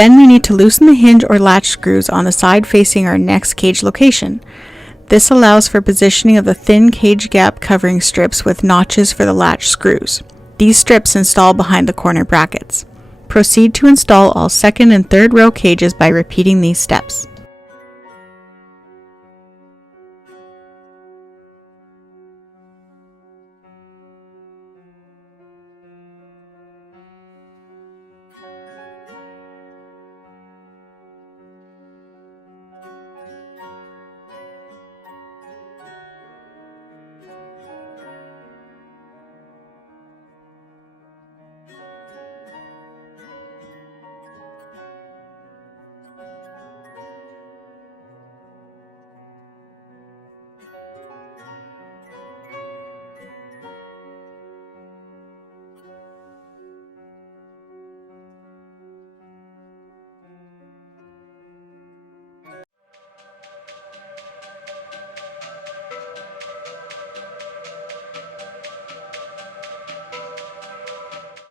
Then we need to loosen the hinge or latch screws on the side facing our next cage location. This allows for positioning of the thin cage gap covering strips with notches for the latch screws. These strips install behind the corner brackets. Proceed to install all second and third row cages by repeating these steps.